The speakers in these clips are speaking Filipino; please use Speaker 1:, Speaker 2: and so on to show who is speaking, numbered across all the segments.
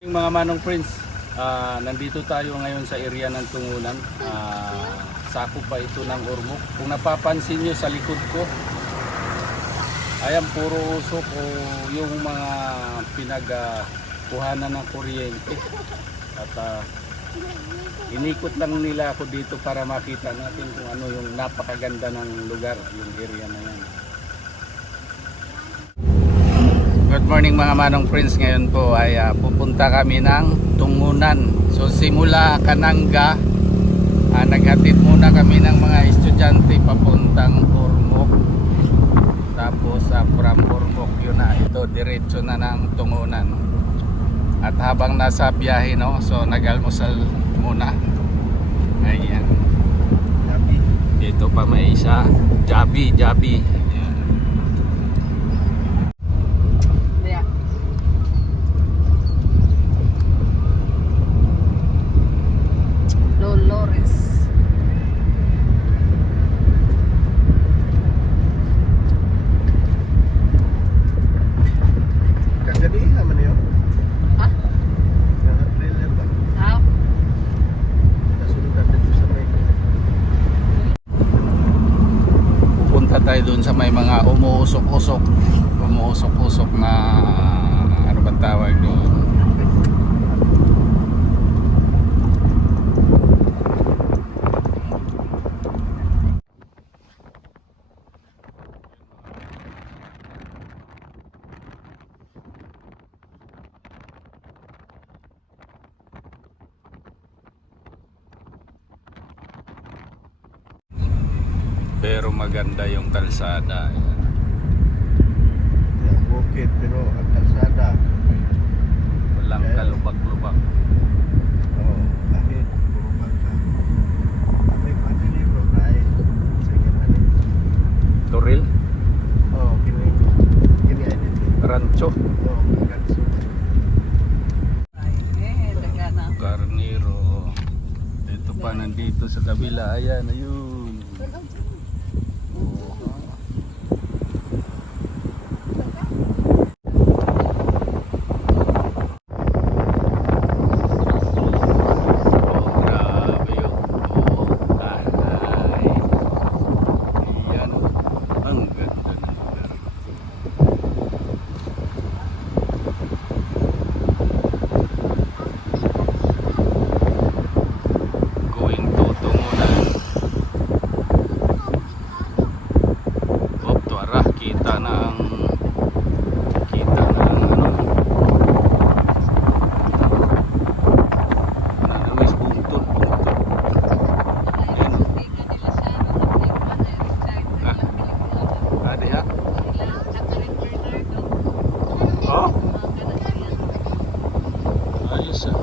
Speaker 1: Yung mga manong friends, ah, nandito tayo ngayon sa area ng Tungunan. Ah, sakop pa ito ng Ormoc. Kung napapansin nyo sa likod ko, ayan puro usok o yung mga pinagkuhanan ng kuryente. At ah, inikot lang nila ako dito para makita natin kung ano yung napakaganda ng lugar, yung area na yan. Morning mga manong friends. Ngayon po ay ah, pupunta kami ng Tungunan. So simula Kananga, ah, naghatid muna kami ng mga estudyante papuntang Ormoc. Tapos sa from Ormoc yun na ito diretso na ng Tungunan. At habang nasa biyahe no, so nagalmusal muna. Ayan. Dito pa may isa, Jabi, Jabi. Ayan.
Speaker 2: Yeah. Dolores.
Speaker 3: Kagadiha man yun.
Speaker 2: Ha?
Speaker 3: Mga trailer ba?
Speaker 2: Ha?
Speaker 3: Nasundan dito sa may
Speaker 1: Pupunta tayo dun sa may mga umuusok-usok. Umuusok-usok na ano ba tawag doon? Pero maganda yung kalsada.
Speaker 3: mga bukid pero ang kalsada.
Speaker 1: Walang
Speaker 3: Yes.
Speaker 1: kalubak-lubak.
Speaker 3: Oh, kahit puro bangka. May panilibro na ay.
Speaker 1: Turil,
Speaker 3: Oh, kini kini dito.
Speaker 1: Rancho,
Speaker 3: Oh,
Speaker 2: tagana.
Speaker 1: Carnero. Ito pa nandito sa kabila. Ayan, ayun. Oh. Oh, grabe yun. Oh, ay. Ayan. Ang ganda ng lugar. Going to Tungunan. Oh, tuwara. Kita na ang kita na ang ano. Nanawis buntut. Buntut. Ayan. Ah. Ade ha? Oh? Ayos ah.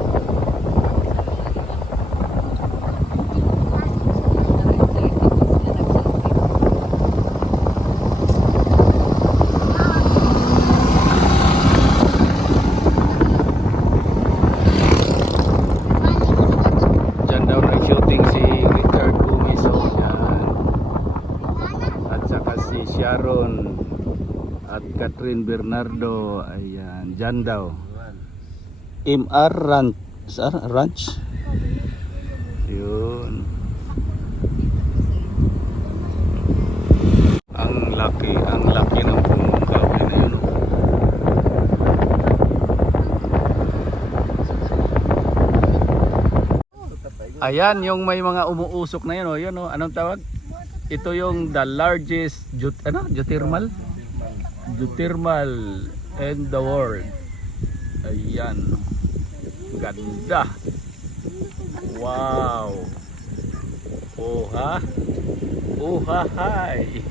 Speaker 1: Diyan daw nag-shooting si Richard Cumiso. Yan. At saka si Sharon at Catherine Bernardo. Ayan. Diyan daw. MR Ranch. Sir, Ranch? Yun. Ang laki, ang laki ng pumong kahoy na yun. oh. Ayan, yung may mga umuusok na yun, oh. Yun, oh. Anong tawag? Ito yung the largest jut ano, geothermal? Geothermal in the world. Ayan. Ganda. Wow. Oh ha? Oh ha hay.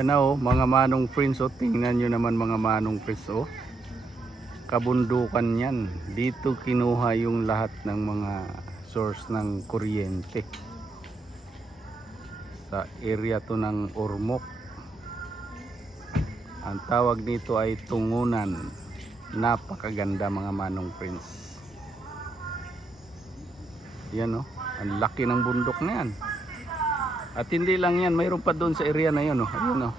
Speaker 1: Ayan na oh, mga manong friends oh. Tingnan nyo naman mga manong friends oh. Kabundukan yan. Dito kinuha yung lahat ng mga source ng kuryente. Sa area to ng Ormoc. Ang tawag nito ay tungunan. Napakaganda mga manong friends. Yan oh. Ang laki ng bundok na yan. At hindi lang yan, mayroon pa doon sa area na yun, oh. Ayun, oh.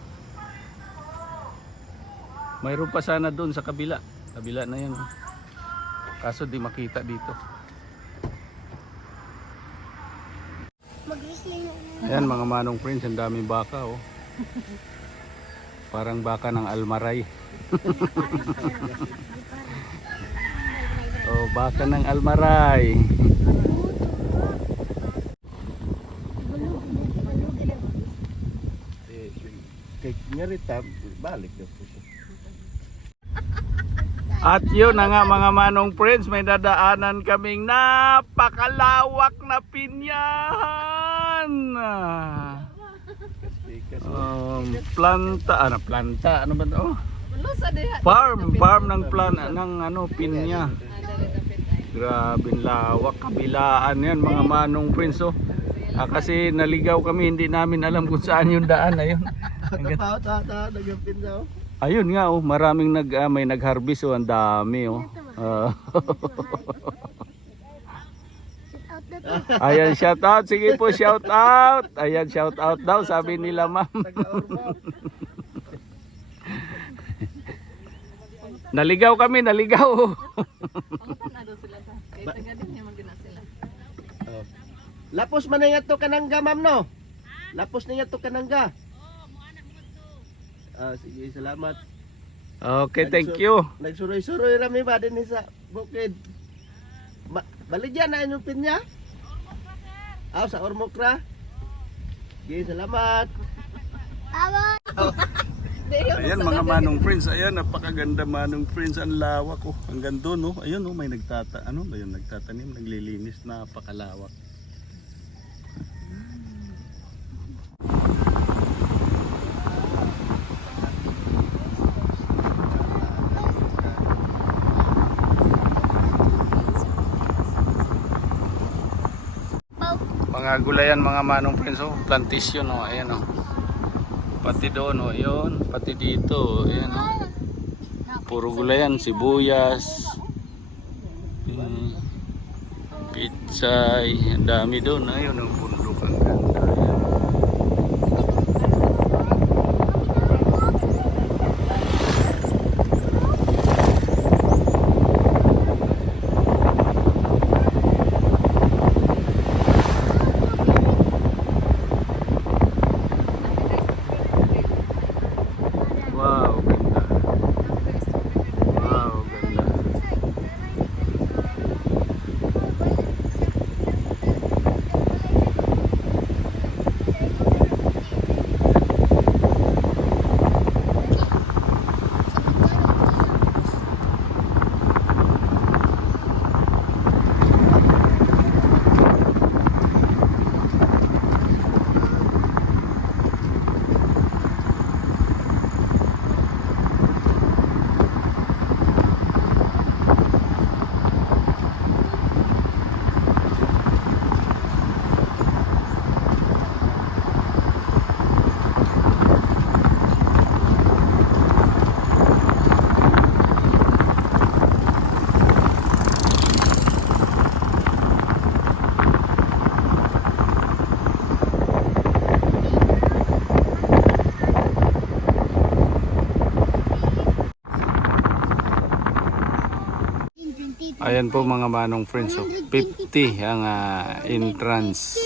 Speaker 1: Mayroon pa sana doon sa kabila. Kabila na yan, oh. Kaso di makita dito. Ayan mga manong friends, ang daming baka, oh. Parang baka ng almaray. oh, baka ng almaray.
Speaker 3: Eh, kay nyarita, balik na po siya.
Speaker 1: At yun na nga mga manong friends, may dadaanan kaming napakalawak na pinyahan. Um, planta, ano planta, ano ba
Speaker 2: diha?
Speaker 1: Farm, farm ng plan ng ano pinya.
Speaker 2: Ah.
Speaker 1: Grabe lawak, kabilaan yan mga manong friends oh. Ah, kasi naligaw kami, hindi namin alam kung saan yung daan ayun.
Speaker 3: Kapaw, ta, ta, nagapin daw.
Speaker 1: Ayun nga oh, maraming nag ah, may nag-harvest oh, ang dami oh. Ah. Ayan, shout out. Sige po, shout out. Ayan, shout out daw, sabi nila ma'am. Naligaw kami, naligaw.
Speaker 3: Oh. Lapos man nga to kanangga, ma'am, no? Lapos na nga to kanangga. Ah, sige, salamat.
Speaker 1: Okay, thank you.
Speaker 3: Nagsuroy-suroy rami ba din sa bukid. Ba baligyan na inyong pinya? Ah, sa Ormokra. Sige, salamat.
Speaker 1: Ayan mga manong friends, ayan napakaganda manong friends ang lawak ko. Hanggang doon no, ayun no, may nagtata ano ba yun, nagtatanim, naglilinis, napakalawak. Mga gulayan mga manong friends, oh, plantation oh, ayan oh. Pati doon oh, yun, pati dito, ayan oh. Puro gulayan, sibuyas. Mm, pitsay, dami doon, ayun ang bundok ang ganda. Ayan. Wow, ganda. Wow, ganda. Ayan po mga manong friends, so 50 ang ah, entrance.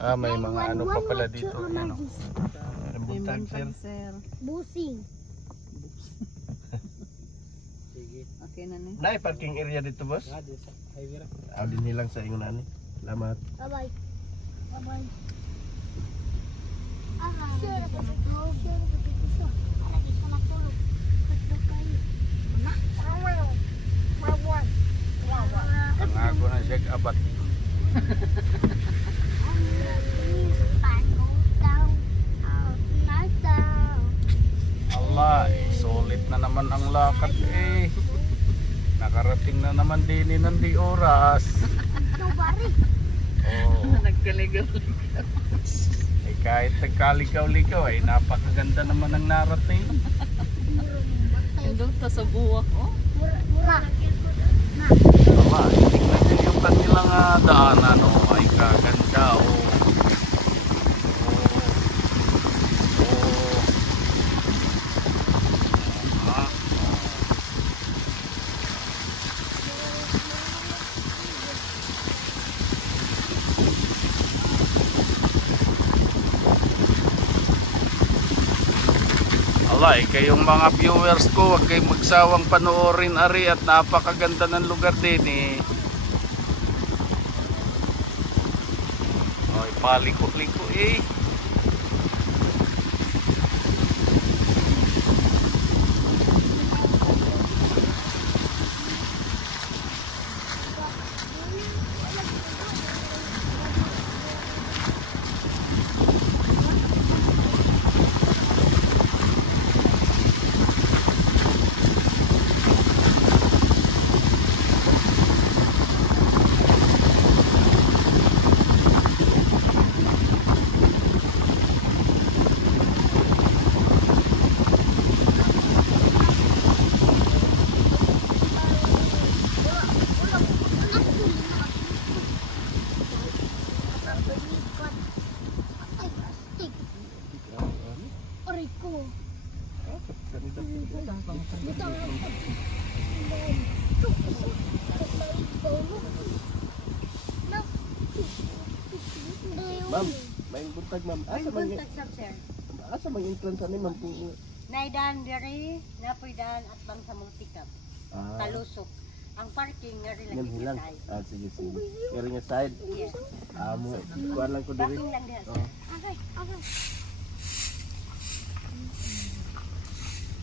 Speaker 1: Ah, may mga ano pa pala dito. Ano?
Speaker 2: man
Speaker 3: sir.
Speaker 4: Busing.
Speaker 2: Okay na ni.
Speaker 3: Nay, parking area dito, boss. Ah, din hilang sa ingon ani. Salamat.
Speaker 4: Bye-bye. Bye-bye. Ah, sir. Sir. Ah.
Speaker 1: Naman din ni di oras. Oh,
Speaker 2: Nagkaligaw.
Speaker 1: eh, kahit nagkaligaw-ligaw ay napakaganda naman ang narating.
Speaker 2: Ta sa buwak oh.
Speaker 1: Allah, eh, tingnan niyo yung kanilang ah, daanan oh, ay kaganda. Oh. Ala, eh, kayong mga viewers ko, huwag kayong magsawang panoorin ari at napakaganda ng lugar din eh. Oy, paliko-liko eh.
Speaker 4: Rico.
Speaker 3: Ma'am, may buntag ma'am. Asa man
Speaker 5: Buntag sab sir.
Speaker 3: asa man entrance ani ma'am kung
Speaker 5: Naidan diri, napoy daan at bang sa multikap.
Speaker 3: ah,
Speaker 5: Talusok. Ang parking nga rin
Speaker 3: yan
Speaker 5: lang
Speaker 3: hilang. Ah, sige sige. Pero nga side.
Speaker 5: Yes.
Speaker 3: Ah, mo kuan lang ko diri.
Speaker 5: Parking lang diha.
Speaker 3: Oh.
Speaker 5: sir.
Speaker 4: Okay, okay.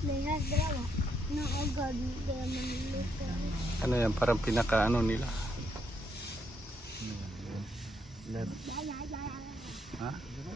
Speaker 4: May. Na agad hindi manluto.
Speaker 1: Ano yan, parang pinaka ano nila.
Speaker 3: Lab.
Speaker 4: Ya,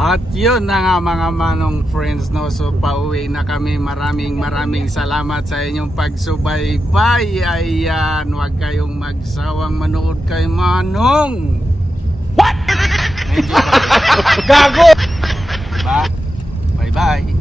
Speaker 1: At yun na nga mga manong friends no so pauwi na kami maraming maraming salamat sa inyong pagsubaybay ayan huwag kayong magsawang manood kay Manong What? Gago! Ba? Bye bye